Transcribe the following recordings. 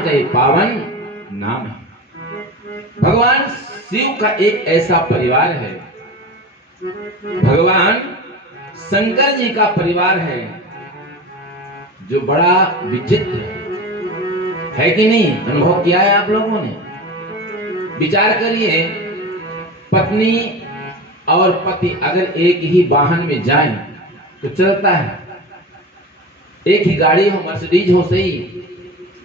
भगवान का एक पावन नाम है। भगवान शिव का एक ऐसा परिवार है, भगवान शंकर जी का परिवार है जो बड़ा विचित्र है कि नहीं? अनुभव किया है आप लोगों ने? विचार करिए, पत्नी और पति अगर एक ही वाहन में जाएं तो चलता है, एक ही गाड़ी हो, मर्सिडीज हो सही,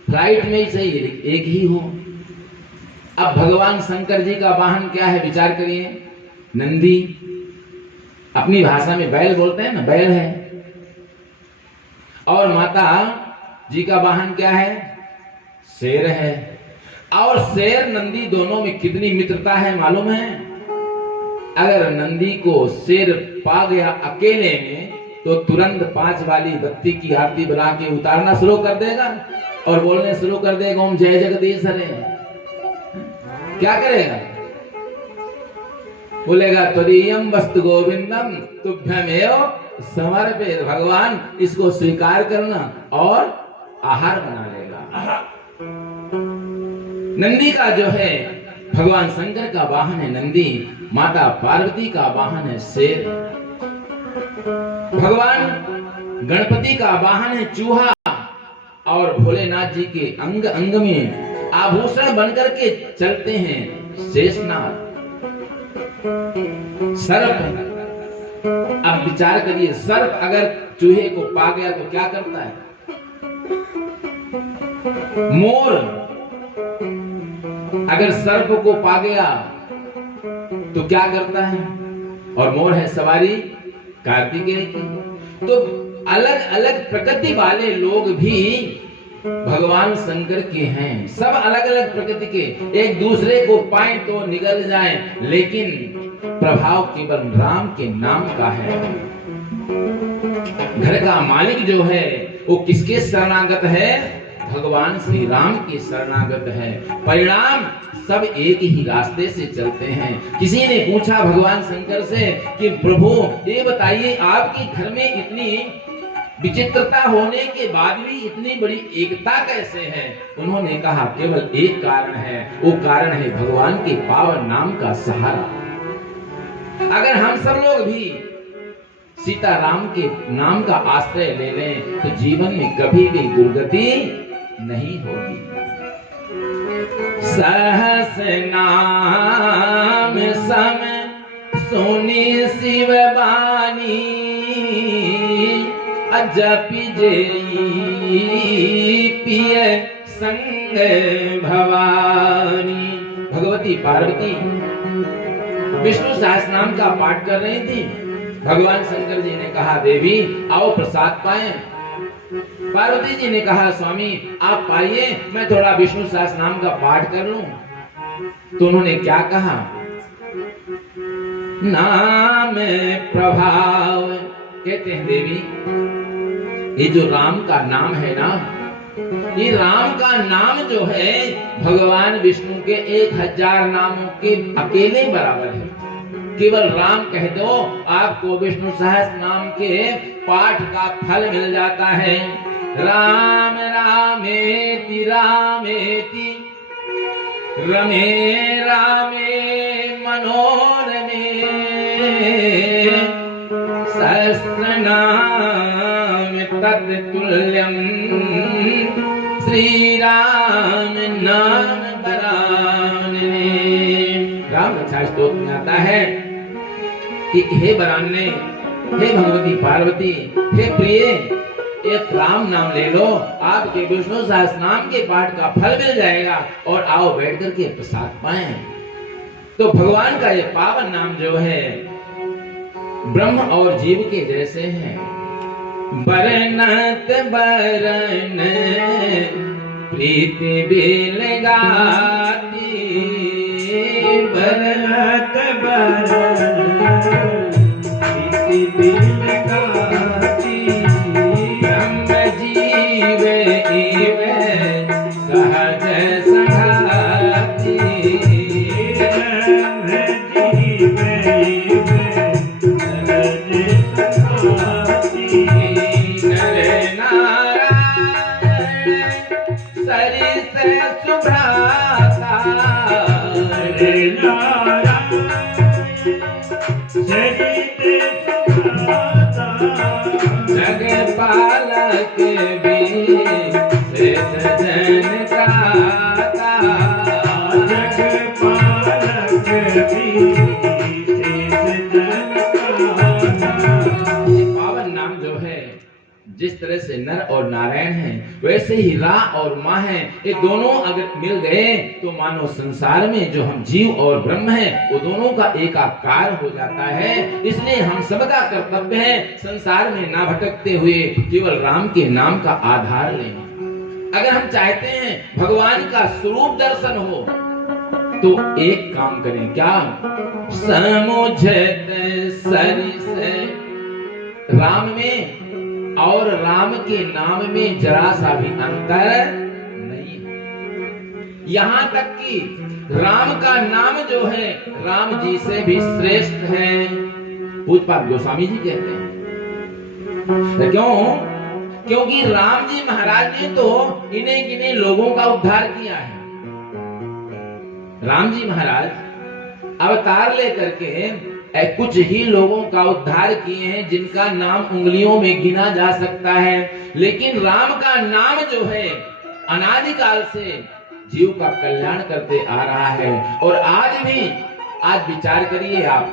फ्लाइट में ही सही, एक ही हो। अब भगवान शंकर जी का वाहन क्या है? विचार करिए, नंदी, अपनी भाषा में बैल बोलते हैं ना, बैल है। और माता जी का वाहन क्या है? शेर है। और शेर नंदी दोनों में कितनी मित्रता है मालूम है? अगर नंदी को शेर पा गया अकेले में तो तुरंत 5 वाली बत्ती की आरती बना के उतारना शुरू कर देगा और बोलने शुरू कर देगा, ओम जय जगदीश हरे। क्या करेगा? बोलेगा, त्वदीयम वस्तु गोविंदम तुभ्यमेव समर्पे, भगवान इसको स्वीकार करना, और आहार बना लेगा। नंदी का जो है भगवान शंकर का वाहन है नंदी, माता पार्वती का वाहन है शेर। भगवान गणपति का वाहन है चूहा, और भोलेनाथ जी के अंग अंग में आभूषण बनकर के चलते हैं शेषनाग, सर्प। अब विचार करिए, सर्प अगर चूहे को पा गया तो क्या करता है? मोर अगर सर्प को पा गया तो क्या करता है? और मोर है सवारी कार्तिकेय की। तो अलग अलग प्रकृति वाले लोग भी भगवान शंकर के हैं, सब अलग अलग प्रकृति के, एक दूसरे को पाए तो निगल जाएं, लेकिन प्रभाव केवल राम के नाम का है। घर का मालिक जो है वो किसके शरणागत है? भगवान श्री राम के शरणागत है। परिणाम सब एक ही रास्ते से चलते हैं। किसी ने पूछा भगवान शंकर से कि प्रभु ये बताइए, आपके घर में इतनी विचित्रता होने के बाद भी इतनी बड़ी एकता कैसे है? उन्होंने कहा, केवल एक कारण है, वो कारण है भगवान के पावन नाम का सहारा। अगर हम सब लोग भी सीताराम के नाम का आश्रय ले लें तो जीवन में कभी भी दुर्गति नहीं होगी। सहस नाम सम सुनी शिव बानी, जपि जेई पिय संग भवानी। भगवती पार्वती विष्णु सहस्रनाम का पाठ कर रही थी। भगवान शंकर जी ने कहा, देवी आओ प्रसाद पाएं। पार्वती जी ने कहा, स्वामी आप पाइए, मैं थोड़ा विष्णु सहस्रनाम का पाठ कर लूं। तो उन्होंने क्या कहा? नाम प्रभाव। कहते हैं देवी, ये जो राम का नाम है ना, ये राम का नाम जो है भगवान विष्णु के 1000 नामों के अकेले बराबर है। केवल राम कह दो, आपको विष्णु सहस्त्र नाम के पाठ का फल मिल जाता है। राम रामेति रामेति रमे रामे मनोरमे, सहस्रनाम तत्तुल्यम श्री राम नाम बराने। राम रक्षा स्तोत्र में आता है कि हे बराने, हे भगवती पार्वती, हे प्रिय, एक राम नाम ले लो, आपके विष्णु सहस्रनाम के पाठ का फल मिल जाएगा, और आओ बैठ करके प्रसाद पाएं। तो भगवान का ये पावन नाम जो है ब्रह्म और जीव के जैसे हैं। बरनत बरन प्रीति बिल गाती, बरनत बरन प्रीति बिल गाती, ब्रह्म जीव इव सहज संघाती, ब्रह्म जीव इव सहज संघाती, नर नारायण सरि से सुभ्राता रे नारायण सरिते सुभ्राता जग पालक भी से सजन गाता जग पालक भी से सजन गाता। ये पावन नाम जो है, जिस तरह से नर और नारायण हैं, वैसे ही रा और माँ हैं। ये दोनों अगर मिल गए तो मानो संसार में जो हम जीव और ब्रह्म हैं, वो दोनों का एकाकार हो जाता है। इसलिए हम सबका कर्तव्य है संसार में ना भटकते हुए केवल राम के नाम का आधार लेना। अगर हम चाहते हैं भगवान का स्वरूप दर्शन हो तो एक काम करें, क्या? समुझत सरिस राम में और राम के नाम में जरा सा भी अंतर नहीं है। यहां तक कि राम का नाम जो है राम जी से भी श्रेष्ठ है, पूज्यपाद गोस्वामी जी कहते हैं। क्यों? क्योंकि राम जी महाराज ने तो इन्हें गिने लोगों का उद्धार किया है। राम जी महाराज अवतार लेकर के कुछ ही लोगों का उद्धार किए हैं जिनका नाम उंगलियों में गिना जा सकता है। लेकिन राम का नाम जो है अनादिकाल से जीव का कल्याण करते आ रहा है। और आज भी, आज विचार करिए आप,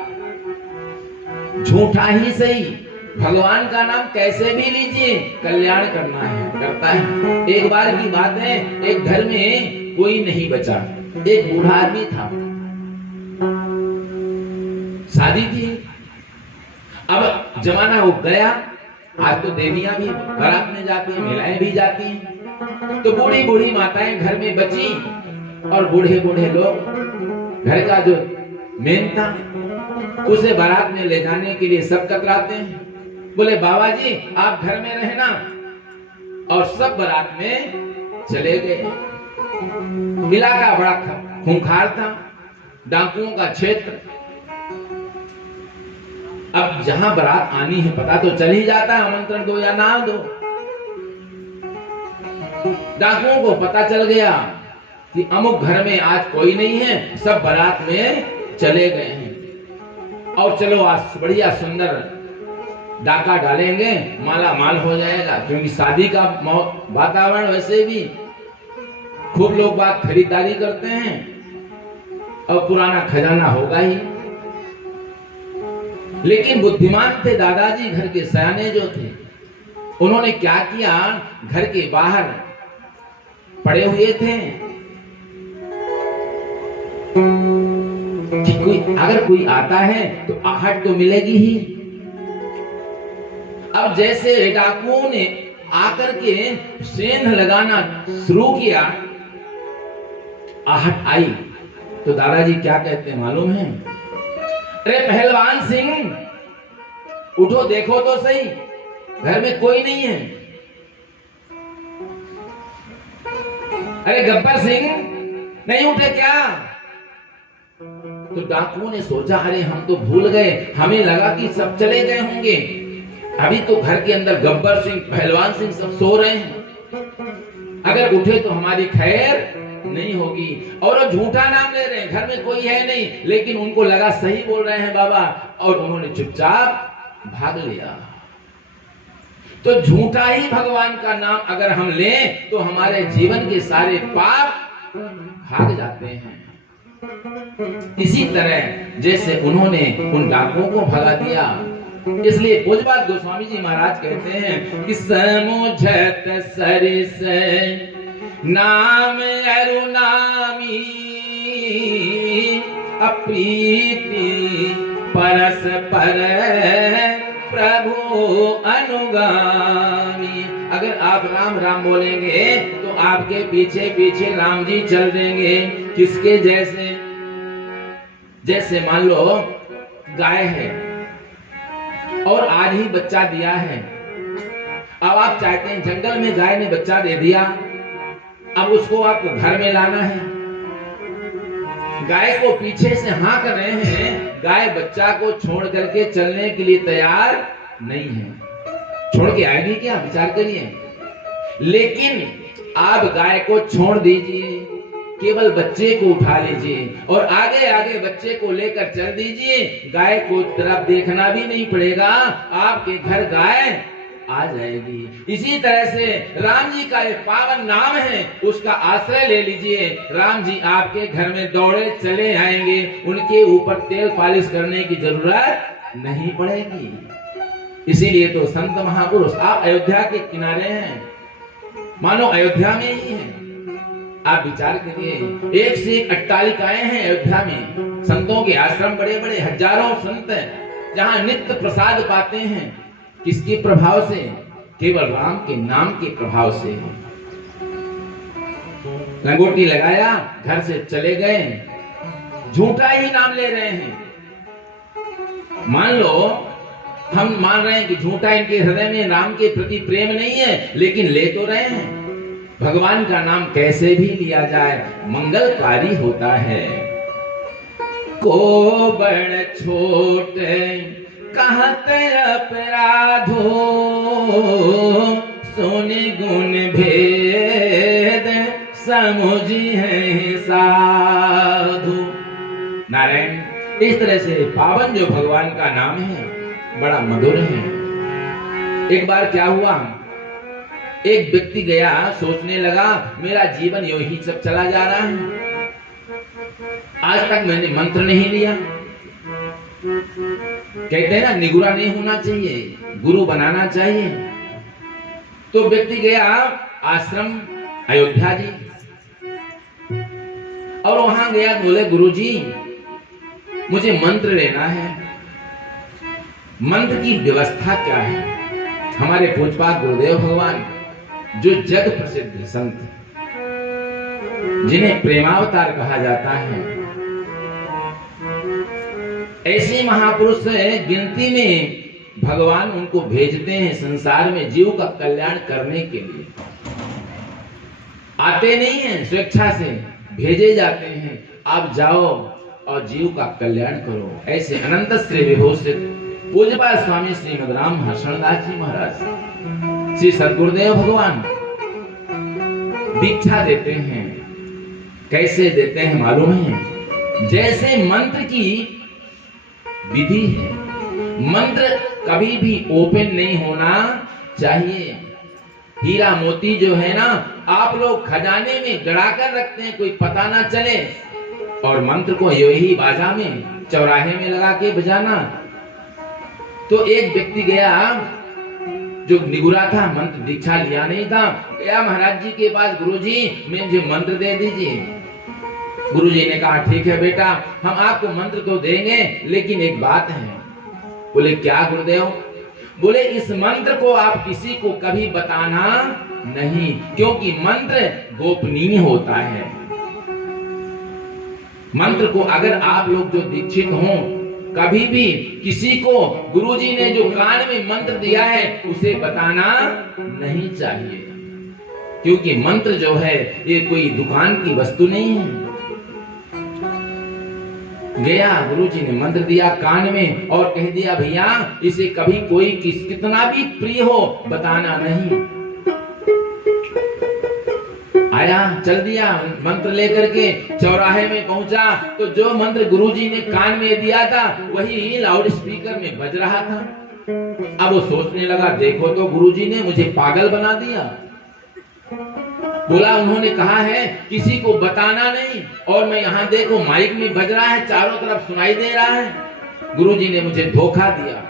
झूठा ही सही भगवान का नाम कैसे भी लीजिए, कल्याण करना है, करता है। एक बार की बात है, एक घर में कोई नहीं बचा, एक बूढ़ा आदमी था, शादी थी। अब जमाना हो गया, आज तो देवियां भी बारात में जाती हैं, महिलाएं भी जाती हैं। तो बूढ़ी बूढ़ी माताएं घर में बची और बूढ़े बूढ़े लोग, घर का जो मेन था, उसे बारात में ले जाने के लिए सब कतराते हैं। बोले बाबा जी आप घर में रहना, और सब बारात में चले गए। इलाका बड़ा खूंखार था, डाकुओं का क्षेत्र। अब जहां बारात आनी है पता तो चल ही जाता है, आमंत्रण दो या ना दो। डाकुओं को पता चल गया कि अमुक घर में आज कोई नहीं है, सब बारात में चले गए हैं। और चलो आज बढ़िया सुंदर डाका डालेंगे, माला माल हो जाएगा। क्योंकि शादी का वातावरण वैसे भी खूब लोग बात खरीदारी करते हैं और पुराना खजाना होगा ही। लेकिन बुद्धिमान थे दादाजी, घर के सयाने जो थे, उन्होंने क्या किया, घर के बाहर पड़े हुए थे कि अगर कोई आता है तो आहट तो मिलेगी ही। अब जैसे डाकुओं ने आकर के सेंध लगाना शुरू किया, आहट आई, तो दादाजी क्या कहते हैं मालूम है? अरे पहलवान सिंह उठो, देखो तो सही, घर में कोई नहीं है। अरे गब्बर सिंह नहीं उठे क्या? तो डाकुओं ने सोचा अरे हम तो भूल गए, हमें लगा कि सब चले गए होंगे, अभी तो घर के अंदर गब्बर सिंह पहलवान सिंह सब सो रहे हैं, अगर उठे तो हमारी खैर नहीं होगी। और वो झूठा नाम ले रहे हैं, घर में कोई है नहीं, लेकिन उनको लगा सही बोल रहे हैं बाबा, और उन्होंने चुपचाप भाग लिया। तो झूठा ही भगवान का नाम अगर हम लें तो हमारे जीवन के सारे पाप भाग जाते हैं। इसी तरह जैसे उन्होंने उन डाकुओं को भगा दिया, इसलिए पूज्यपाद गोस्वामी जी महाराज कहते हैं कि समुझत सरिस नाम अरुनामी अप्रीति परस्पर प्रभु अनुगामी। अगर आप राम राम बोलेंगे तो आपके पीछे पीछे राम जी चल देंगे। किसके जैसे? जैसे मान लो गाय है और आज ही बच्चा दिया है, अब आप चाहते हैं जंगल में गाय ने बच्चा दे दिया, अब उसको आपको घर में लाना है। गाय को पीछे से हाँ कर रहे हैं, गाय बच्चा को छोड़ करके चलने के लिए तैयार नहीं है। छोड़ के आएगी क्या? विचार करिए। लेकिन आप गाय को छोड़ दीजिए, केवल बच्चे को उठा लीजिए और आगे आगे बच्चे को लेकर चल दीजिए। गाय को तरफ देखना भी नहीं पड़ेगा, आपके घर गाय आ जाएगी। इसी तरह से राम जी का एक पावन नाम है, उसका आश्रय ले लीजिए। राम जी आपके घर में दौड़े चले आएंगे, उनके ऊपर तेल पालिश करने की जरूरत नहीं पड़ेगी। इसीलिए तो संत महापुरुष, आप अयोध्या के किनारे हैं, मानो अयोध्या में ही हैं। आप विचार करिए, एक से एक अट्टालिकाएं हैं अयोध्या में, संतों के आश्रम बड़े बड़े, हजारों संत हैं, जहां नित्य प्रसाद पाते हैं। किसके प्रभाव से? केवल राम के नाम के प्रभाव से। लंगोटी लगाया, घर से चले गए, झूठा ही नाम ले रहे हैं। मान लो हम मान रहे हैं कि झूठा इनके हृदय में राम के प्रति प्रेम नहीं है, लेकिन ले तो रहे हैं। भगवान का नाम कैसे भी लिया जाए मंगलकारी होता है। को बड़ छोट कहत अपराधो, सोने गुण भेद समुझी है साधु। नारायण, इस तरह से पावन जो भगवान का नाम है बड़ा मधुर है। एक बार क्या हुआ, एक व्यक्ति गया, सोचने लगा मेरा जीवन यूं ही सब चला जा रहा है, आज तक मैंने मंत्र नहीं लिया। कहते हैं ना, निगुरा नहीं होना चाहिए, गुरु बनाना चाहिए। तो व्यक्ति गया आश्रम अयोध्या जी, और वहां गया, बोले गुरुजी मुझे मंत्र लेना है। मंत्र की व्यवस्था क्या है? हमारे पूज्यपाद गुरुदेव भगवान जो जग प्रसिद्ध संत, जिन्हें प्रेमावतार कहा जाता है, ऐसे महापुरुष गिनती में भगवान उनको भेजते हैं संसार में जीव का कल्याण करने के लिए। आते नहीं हैं, स्वेच्छा से भेजे जाते हैं, आप जाओ और जीव का कल्याण करो। ऐसे अनंत श्री विभूषित पूज्यपाद स्वामी श्रीमद राम हर्षणदास जी महाराज, श्री सद्गुरुदेव भगवान दीक्षा देते हैं। कैसे देते हैं मालूम है? जैसे मंत्र की विधि है, मंत्र कभी भी ओपन नहीं होना चाहिए। हीरा मोती जो है ना, आप लोग खजाने में गड़ा कर रखते हैं, कोई पता ना चले, और मंत्र को यही बाजा में चौराहे में लगा के बजाना। तो एक व्यक्ति गया जो निगुरा था, मंत्र दीक्षा लिया नहीं था, गया महाराज जी के पास, गुरुजी मुझे मंत्र दे दीजिए। गुरुजी ने कहा ठीक है बेटा, हम आपको मंत्र तो देंगे, लेकिन एक बात है। बोले क्या गुरुदेव? बोले इस मंत्र को आप किसी को कभी बताना नहीं, क्योंकि मंत्र गोपनीय होता है। मंत्र को अगर आप लोग जो दीक्षित हों, कभी भी किसी को गुरुजी ने जो कान में मंत्र दिया है उसे बताना नहीं चाहिए, क्योंकि मंत्र जो है ये कोई दुकान की वस्तु नहीं है। गया, गुरुजी ने मंत्र दिया कान में और कह दिया भैया इसे कभी कोई कितना भी प्रिय हो बताना नहीं। आया, चल दिया, मंत्र लेकर के चौराहे में पहुंचा तो जो मंत्र गुरुजी ने कान में दिया था वही लाउड स्पीकर में बज रहा था। अब वो सोचने लगा देखो तो गुरुजी ने मुझे पागल बना दिया। बोला उन्होंने कहा है किसी को बताना नहीं, और मैं यहाँ देखो माइक में बज रहा है, चारों तरफ सुनाई दे रहा है। गुरुजी ने मुझे धोखा दिया।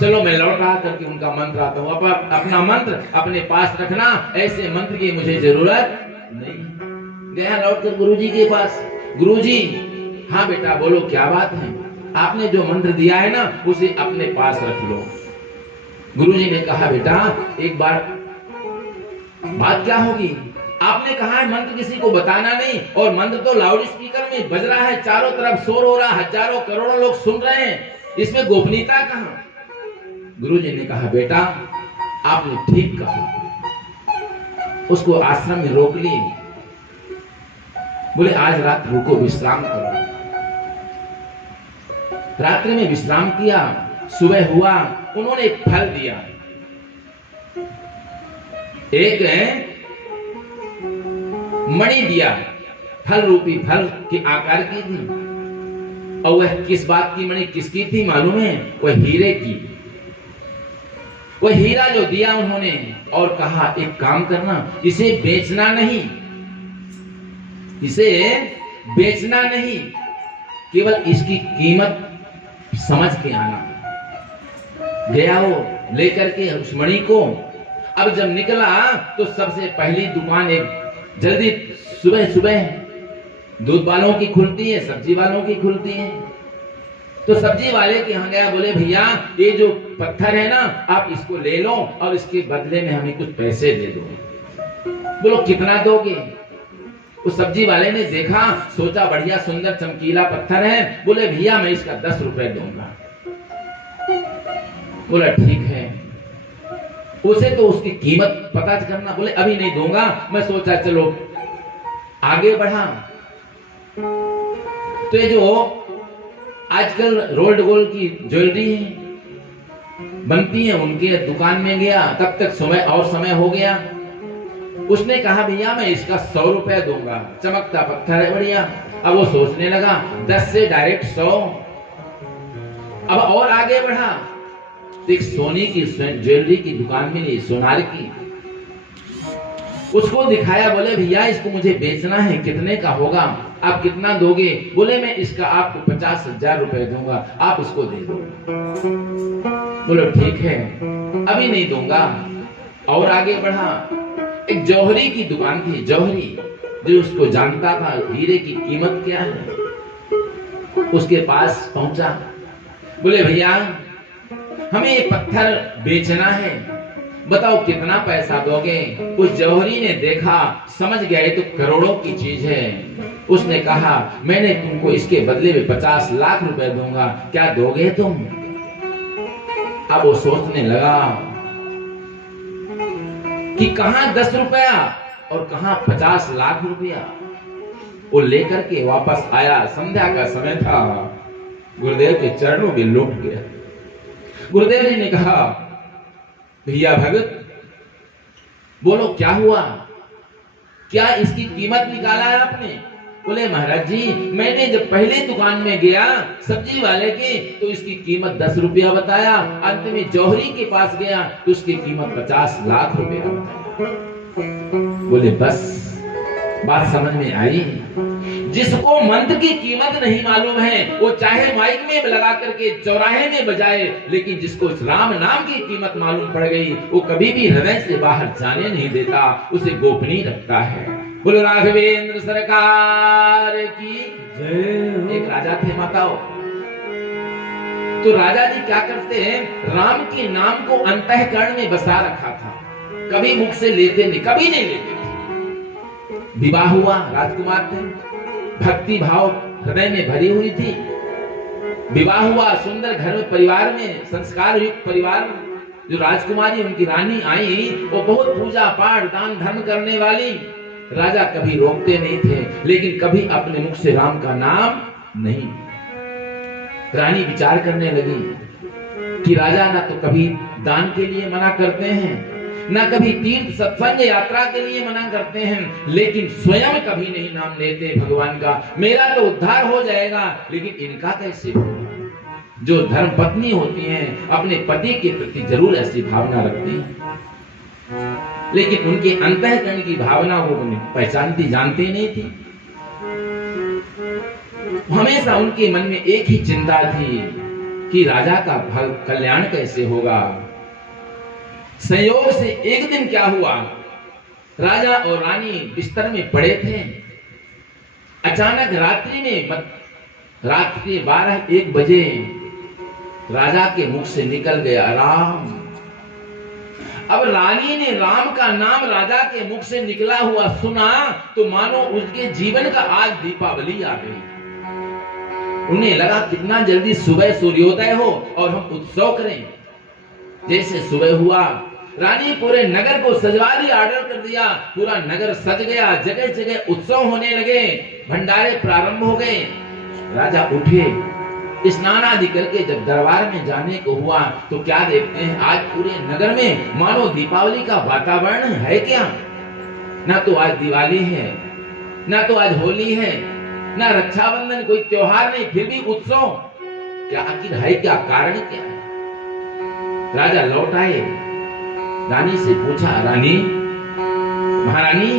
चलो मैं लौट रहा करके उनका मंत्र आता हूँ, अपना मंत्र अपने पास रखना, ऐसे मंत्र की मुझे जरूरत नहीं। गया लौट कर गुरुजी के पास, गुरुजी हाँ बेटा बोलो क्या बात है? आपने जो मंत्र दिया है ना उसे अपने पास रख लो। गुरुजी ने कहा बेटा एक बार बात क्या होगी? आपने कहा है मंत्र किसी को बताना नहीं, और मंत्र तो लाउड स्पीकर में बज रहा है, चारों तरफ शोर हो रहा, हजारों करोड़ों लोग सुन रहे हैं, इसमें गोपनीयता कहां? गुरुजी ने कहा बेटा आपने ठीक कहा। उसको आश्रम में रोक ली, बोले आज रात रुको, विश्राम करो। रात्रि में विश्राम किया, सुबह हुआ, उन्होंने एक फल दिया। एक मणि दिया, फल रूपी फल के आकार की थी। और वह किस बात की मणि किसकी थी मालूम है? वह हीरे की। वह हीरा जो दिया उन्होंने और कहा एक काम करना, इसे बेचना नहीं, इसे बेचना नहीं, केवल इसकी कीमत समझ के आना। गया वो लेकर के उस मणि को। अब जब निकला तो सबसे पहली दुकान एक जल्दी सुबह सुबह दूध वालों की खुलती है, सब्जी वालों की खुलती है। तो सब्जी वाले के यहाँ गया, बोले भैया ये जो पत्थर है ना, आप इसको ले लो और इसके बदले में हमें कुछ पैसे दे दो। बोलो कितना दोगे? उस सब्जी वाले ने देखा, सोचा बढ़िया सुंदर चमकीला पत्थर है, बोले भैया मैं इसका 10 रुपए दूंगा। बोला ठीक है। उसे तो उसकी कीमत पता करना, बोले अभी नहीं दूंगा। मैं सोचा चलो आगे बढ़ा। तो ये जो आजकल रोल्ड गोल्ड की ज्वेलरी बनती है उनके दुकान में गया, तब तक समय हो गया। उसने कहा भैया मैं इसका 100 रुपए दूंगा, चमकता पत्थर है बढ़िया। अब वो सोचने लगा 10 से डायरेक्ट 100। अब और आगे बढ़ा तो एक सोने की ज्वेलरी की दुकान मिली, सोनार की। उसको दिखाया, बोले भैया इसको मुझे बेचना है, कितने का होगा, आप कितना दोगे? बोले मैं इसका आपको 50,000 रुपए दूंगा, आप इसको दे दो। बोलो ठीक है, अभी नहीं दूंगा। और आगे बढ़ा, एक जौहरी की दुकान थी, जौहरी, जो उसको जानता था हीरे की कीमत क्या है। उसके पास पहुंचा, बोले भैया हमें ये पत्थर बेचना है, बताओ कितना पैसा दोगे? उस जौहरी ने देखा, समझ गया ये तो करोड़ों की चीज है। उसने कहा मैंने तुमको इसके बदले में 50 लाख रुपए दूंगा, क्या दोगे तुम? अब वो सोचने लगा कि कहां 10 रुपया और कहां 50 लाख रुपया। वो लेकर के वापस आया, संध्या का समय था, गुरुदेव के चरणों में लौट गया। गुरुदेव जी ने कहा भैया भगत बोलो क्या हुआ, क्या इसकी कीमत निकाला है आपने? बोले महाराज जी मैंने जब पहले दुकान में गया सब्जी वाले के, तो इसकी कीमत 10 रुपया बताया, अंत में जौहरी के पास गया तो उसकी कीमत 50 लाख रुपया बताया। बोले बस बात समझ में आई। जिसको मंत्र की कीमत नहीं मालूम है वो चाहे माइक में लगा करके चौराहे में बजाए, लेकिन जिसको राम नाम की कीमत मालूम पड़ गई वो कभी भी हृदय से बाहर जाने नहीं देता, उसे गोपनीय रखता है। बोलो राघवेंद्र सरकार की जय। एक राजा थे माताओं, तो राजा जी क्या करते हैं, राम के नाम को अंतःकरण में बसा रखा था, कभी मुख से लेते नहीं, कभी नहीं लेते। विवाह हुआ, राजकुमार थे, भक्ति भाव हृदय में भरी हुई थी। विवाह हुआ, सुंदर घर में, परिवार में, संस्कार युक्त परिवार। जो राजकुमारी उनकी रानी आई वो बहुत पूजा पाठ दान धर्म करने वाली। राजा कभी रोकते नहीं थे, लेकिन कभी अपने मुख से राम का नाम नहीं। रानी विचार करने लगी कि राजा ना तो कभी दान के लिए मना करते हैं, ना कभी तीर्थ सत्संग यात्रा के लिए मना करते हैं, लेकिन स्वयं कभी नहीं नाम लेते भगवान का। मेरा तो उद्धार हो जाएगा, लेकिन इनका कैसे होगा? जो धर्म पत्नी होती हैं अपने पति के प्रति जरूर ऐसी भावना रखती हैं, लेकिन उनके अंतःकरण की भावना वो पहचानती जानती नहीं थी। हमेशा उनके मन में एक ही चिंता थी कि राजा का कल्याण कैसे होगा। संयोग से एक दिन क्या हुआ, राजा और रानी बिस्तर में पड़े थे, अचानक रात्रि में रात के 12-1 बजे राजा के मुख से निकल गया राम। अब रानी ने राम का नाम राजा के मुख से निकला हुआ सुना तो मानो उसके जीवन का आज दीपावली आ गई। उन्हें लगा कितना जल्दी सुबह सूर्योदय हो और हम उत्सव करें। जैसे सुबह हुआ, रानी पूरे नगर को सजवा दिया, ऑर्डर कर दिया, पूरा नगर सज गया, जगह जगह उत्सव होने लगे, भंडारे प्रारंभ हो गए। राजा उठे, स्नान आदि करके जब दरबार में जाने को हुआ तो क्या देखते हैं, आज पूरे नगर में मानो दीपावली का वातावरण है क्या। ना तो आज दिवाली है, ना तो आज होली है, ना रक्षाबंधन, कोई त्योहार नहीं, फिर भी उत्सव क्या? आखिर है क्या? कारण क्या है? राजा लौट आए, रानी से पूछा, रानी, महारानी,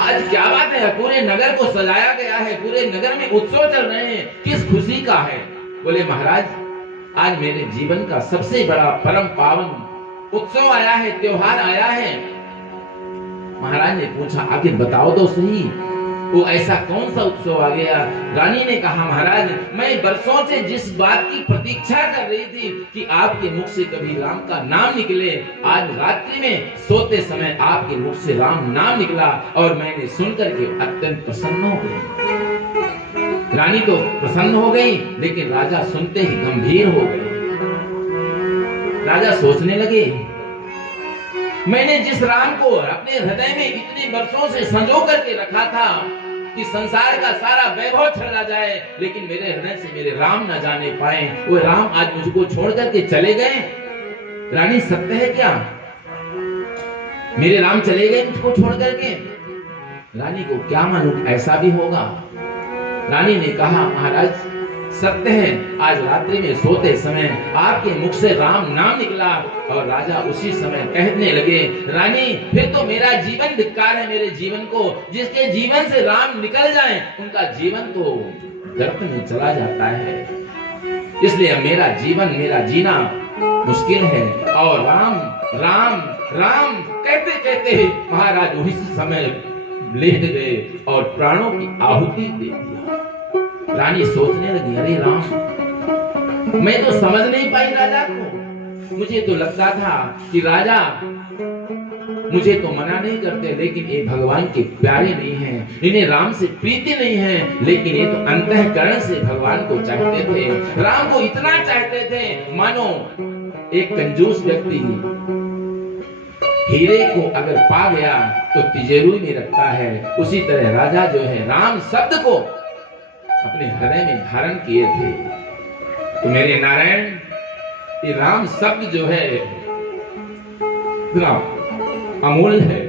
आज क्या बात है? पूरे नगर को सजाया गया है, पूरे नगर में उत्सव चल रहे हैं, किस खुशी का है? बोले, महाराज, आज मेरे जीवन का सबसे बड़ा परम पावन उत्सव आया है, त्योहार आया है। महाराज ने पूछा, आखिर बताओ तो सही, वो ऐसा कौन सा उत्सव आ गया? रानी ने कहा, महाराज, मैं बरसों से जिस बात की प्रतीक्षा कर रही थी कि आपके मुख से कभी राम का नाम निकले, आज रात्रि में सोते समय आपके मुख से राम नाम निकला और मैंने सुनकर के अत्यंत प्रसन्न हो गई। रानी तो प्रसन्न हो गई, लेकिन राजा सुनते ही गंभीर हो गए। राजा सोचने लगे, मैंने जिस राम को अपने हृदय में इतने वर्षों से संजो करके रखा था कि संसार का सारा वैभव चला जाए, लेकिन मेरे हृदय से मेरे राम न जाने पाए, वो राम आज मुझको छोड़ करके चले गए। रानी, सत्य है क्या? मेरे राम चले गए मुझको छोड़ करके? रानी को क्या मालूम ऐसा भी होगा। रानी ने कहा, महाराज, सत्य है, आज रात्रि में सोते समय आपके मुख से राम नाम निकला। और राजा उसी समय कहने लगे, रानी, फिर तो मेरा जीवन धिक्कार है, मेरे जीवन को, जिसके जीवन से राम निकल जाए उनका जीवन तो गर्त में चला जाता है, इसलिए मेरा जीवन, मेरा जीना मुश्किल है। और राम राम राम कहते कहते महाराज उसी समय लेट गए और प्राणों की आहुति दे दिया। रानी सोचने लगी, अरे राम, मैं तो समझ नहीं पाई राजा को। मुझे तो लगता था कि राजा मुझे तो मना नहीं करते, लेकिन ये भगवान के प्यारे नहीं हैं, इन्हें राम से प्रीति नहीं है, लेकिन ये तो अंतःकरण से भगवान को चाहते थे, राम को इतना चाहते थे मानो एक कंजूस व्यक्ति हीरे को अगर पा गया तो तिजोरी में रखता है, उसी तरह राजा जो है राम शब्द को अपने हृदय में धारण किए थे। तो मेरे नारायण, ये राम शब्द जो है इतना अमूल्य है,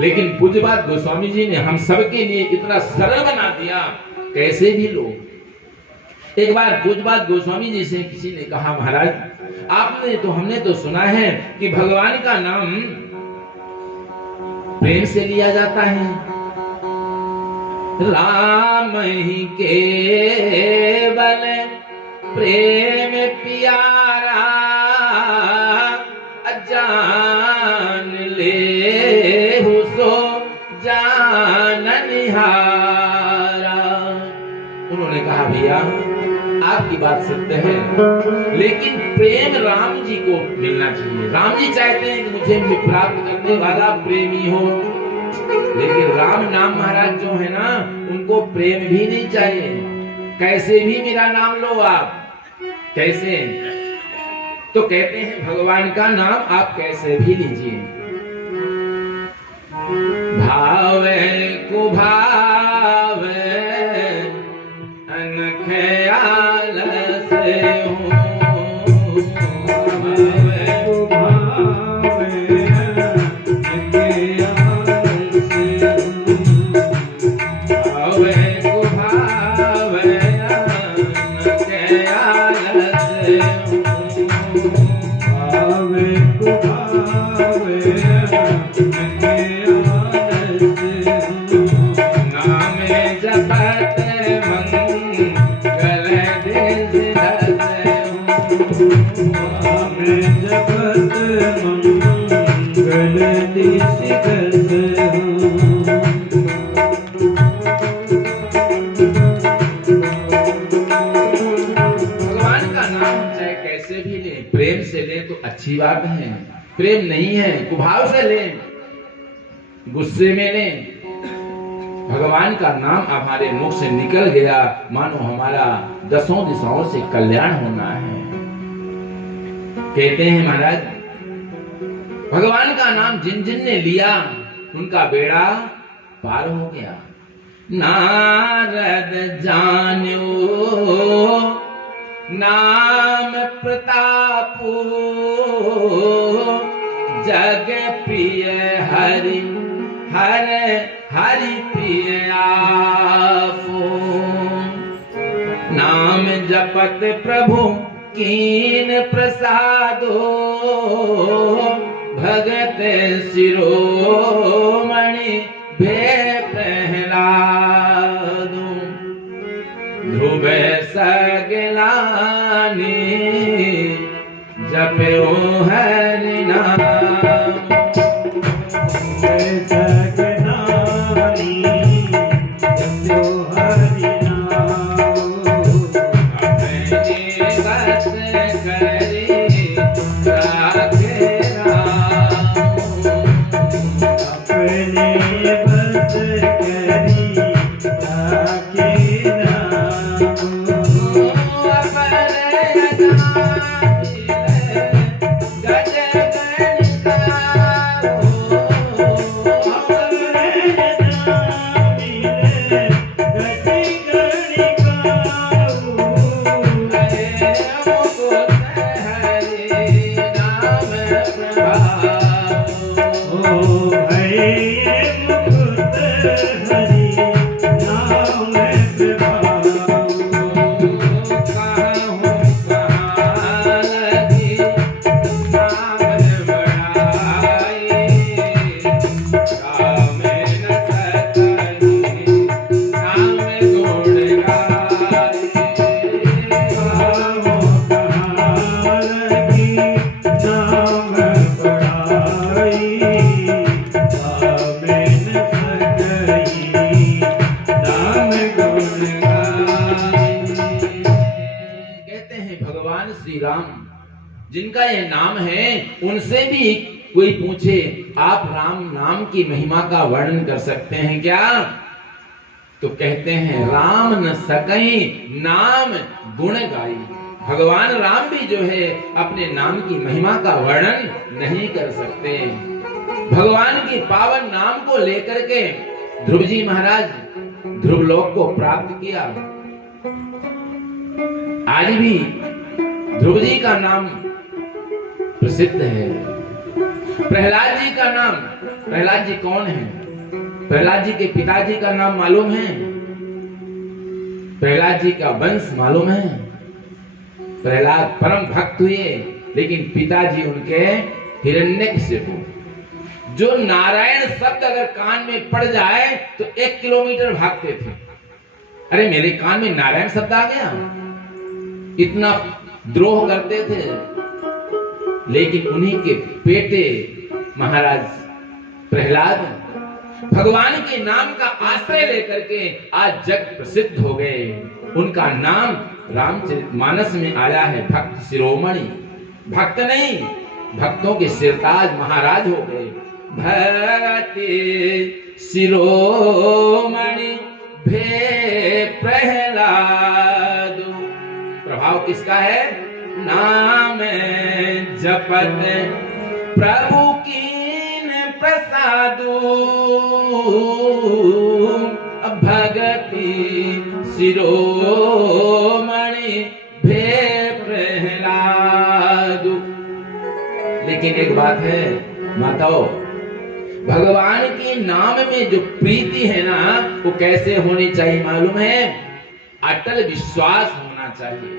लेकिन पूज्यपाद गोस्वामी जी ने हम सबके लिए इतना सरल बना दिया, कैसे भी लोग। एक बार पूज्यपाद गोस्वामी जी से किसी ने कहा, महाराज, हमने तो सुना है कि भगवान का नाम प्रेम से लिया जाता है, राम ही केवल प्रेम प्यारा, जान ले सो जान निहारा। उन्होंने कहा, भैया आपकी बात सत्य है, लेकिन प्रेम राम जी को मिलना चाहिए। राम जी चाहते हैं कि मुझे प्राप्त करने वाला प्रेमी हो, लेकिन राम नाम महाराज जो है ना, उनको प्रेम भी नहीं चाहिए। कैसे भी मेरा नाम लो आप, कैसे? तो कहते हैं भगवान का नाम आप कैसे भी लीजिए, भावे कुभावे अनख्याल से हो, प्रेम से ले तो अच्छी बात है, प्रेम नहीं है कुभाव से ले, गुस्से में ले। भगवान का नाम हमारे मुख से निकल गया, मानो हमारा दसों दिशाओं से कल्याण होना है। कहते हैं महाराज, भगवान का नाम जिन जिन ने लिया उनका बेड़ा पार हो गया। नारद जान्यो नाम प्रतापो, जग प्रिय हरि हर हरि प्रिय आपो। नाम जपत प्रभु कीन प्रसादो, भगत शिरोमणि भे प्रहलादो। ध्रुव सगलानी जपो हरि नाम। सगनानी जपो हरि नाम। अपने बस करी राखे राम। अपने बस करी राखे राम। जिनका ये नाम है, उनसे भी कोई पूछे आप राम नाम की महिमा का वर्णन कर सकते हैं क्या? तो कहते हैं राम न सकई नाम गुण गाई। भगवान राम भी जो है अपने नाम की महिमा का वर्णन नहीं कर सकते। भगवान की पावन नाम को लेकर के ध्रुव जी महाराज ध्रुवलोक को प्राप्त किया। आज भी ध्रुव जी का नाम प्रसिद्ध है। प्रहलाद जी का नाम, प्रहलाद जी कौन है? प्रहलाद जी के पिताजी का नाम मालूम है? प्रहलाद जी का वंश मालूम है? प्रहलाद परम भक्त हुए, लेकिन पिताजी उनके हिरण्यकशिपु, जो नारायण शब्द अगर कान में पड़ जाए तो 1 किलोमीटर भागते थे। अरे मेरे कान में नारायण शब्द आ गया, इतना द्रोह करते थे। लेकिन उन्हीं के बेटे महाराज प्रहलाद भगवान के नाम का आश्रय लेकर के आज जग प्रसिद्ध हो गए। उनका नाम रामचरितमानस में आया है भक्त शिरोमणि। भक्त नहीं, भक्तों के सिरताज महाराज हो गए। भक्ति शिरोमणि भे प्रहलाद। प्रभाव किसका है? नाम जपत प्रभु कीन प्रसादु, भगति शिरोमणि भे प्रहलादु। लेकिन एक बात है माताओं, भगवान के नाम में जो प्रीति है ना, वो कैसे होनी चाहिए मालूम है? अटल विश्वास होना चाहिए।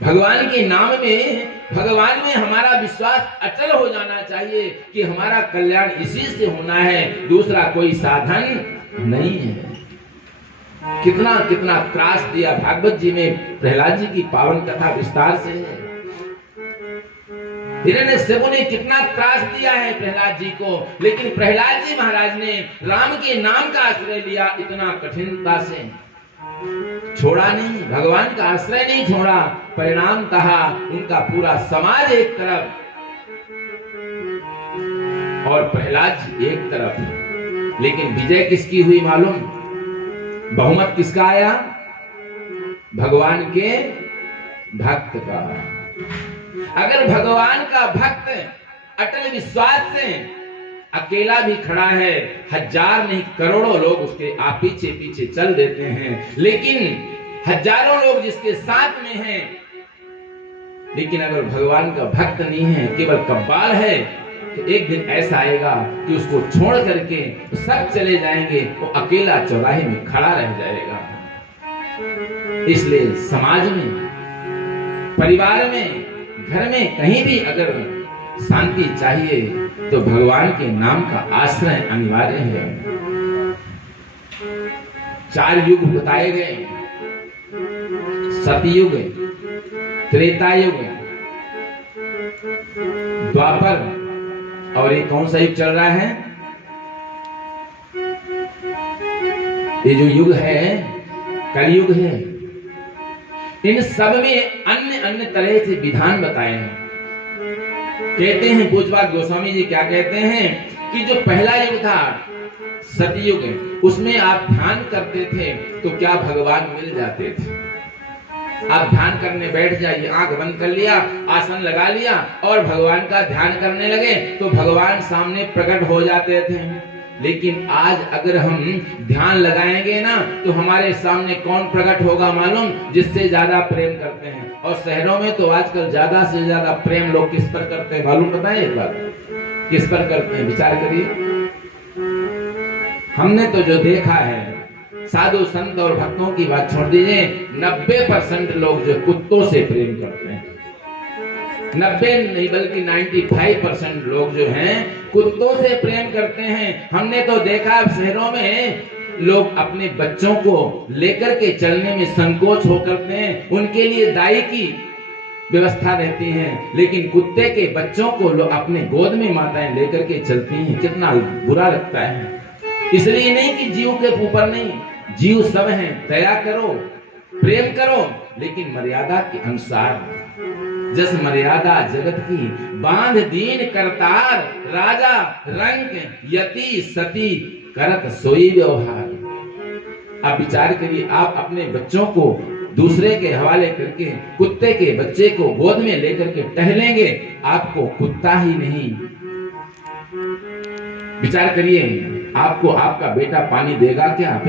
भगवान के नाम में, भगवान में हमारा विश्वास अचल हो जाना चाहिए कि हमारा कल्याण इसी से होना है, दूसरा कोई साधन नहीं है। कितना कितना त्रास दिया भागवत जी में, प्रहलाद जी की पावन कथा विस्तार से है। हिरण्यकशिपु ने कितना त्रास दिया है प्रहलाद जी को, लेकिन प्रहलाद जी महाराज ने राम के नाम का आश्रय लिया, इतना कठिनता से छोड़ा नहीं, भगवान का आश्रय नहीं छोड़ा। परिणाम कहा उनका पूरा समाज एक तरफ और प्रहलाद जी एक तरफ। लेकिन विजय किसकी हुई मालूम? बहुमत किसका आया? भगवान के भक्त का। अगर भगवान का भक्त अटल विश्वास से अकेला भी खड़ा है, 1000 नहीं करोड़ों लोग उसके आप पीछे पीछे चल देते हैं, लेकिन हजारों लोग जिसके साथ में हैं, लेकिन अगर भगवान का भक्त नहीं है, केवल कव्वाल है, एक दिन ऐसा आएगा कि उसको छोड़ करके सब चले जाएंगे, वो अकेला चौराहे में खड़ा रह जाएगा। इसलिए समाज में, परिवार में, घर में कहीं भी अगर शांति चाहिए तो भगवान के नाम का आश्रय अनिवार्य है। 4 युग बताए गए, सतयुग, त्रेता युग, द्वापर, और ये कौन सा युग चल रहा है? ये जो युग है कलयुग है। इन सब में अन्य अन्य तरह से विधान बताए हैं। कहते हैं पूज्यपाद गोस्वामी जी क्या कहते हैं कि जो पहला युग था सतयुग, उसमें आप ध्यान करते थे तो क्या भगवान मिल जाते थे। आप ध्यान करने बैठ जाइए, आंख बंद कर लिया, आसन लगा लिया और भगवान का ध्यान करने लगे तो भगवान सामने प्रकट हो जाते थे। लेकिन आज अगर हम ध्यान लगाएंगे ना तो हमारे सामने कौन प्रकट होगा मालूम? जिससे ज्यादा प्रेम करते हैं। और शहरों में तो आजकल ज्यादा से ज्यादा प्रेम लोग किस पर करते हैं मालूम? पता है एक बात? किस पर करते हैं? विचार करिए। हमने तो जो देखा है, साधु संत और भक्तों की बात छोड़ दीजिए, 90% लोग जो कुत्तों से प्रेम करते हैं, 90 नहीं बल्कि 95% लोग जो हैं कुत्तों से प्रेम करते हैं। हमने तो देखा शहरों में लोग अपने बच्चों को लेकर के चलने में संकोच हो करते हैं, उनके लिए दाई की व्यवस्था रहती है, लेकिन कुत्ते के बच्चों को लोग अपने गोद में माताएं लेकर के चलती हैं। कितना बुरा लगता है। इसलिए नहीं कि जीव के ऊपर नहीं, जीव सब हैं, दया करो, प्रेम करो, लेकिन मर्यादा के अनुसार। जस मर्यादा जगत की बांध दीन करतार, राजा रंक यति सती करत सोई व्यवहार। आप विचार करिए, आप अपने बच्चों को दूसरे के हवाले करके कुत्ते के बच्चे को गोद में लेकर के टहलेंगे, आपको कुत्ता ही नहीं। विचार करिए, आपको आपका बेटा पानी देगा क्या?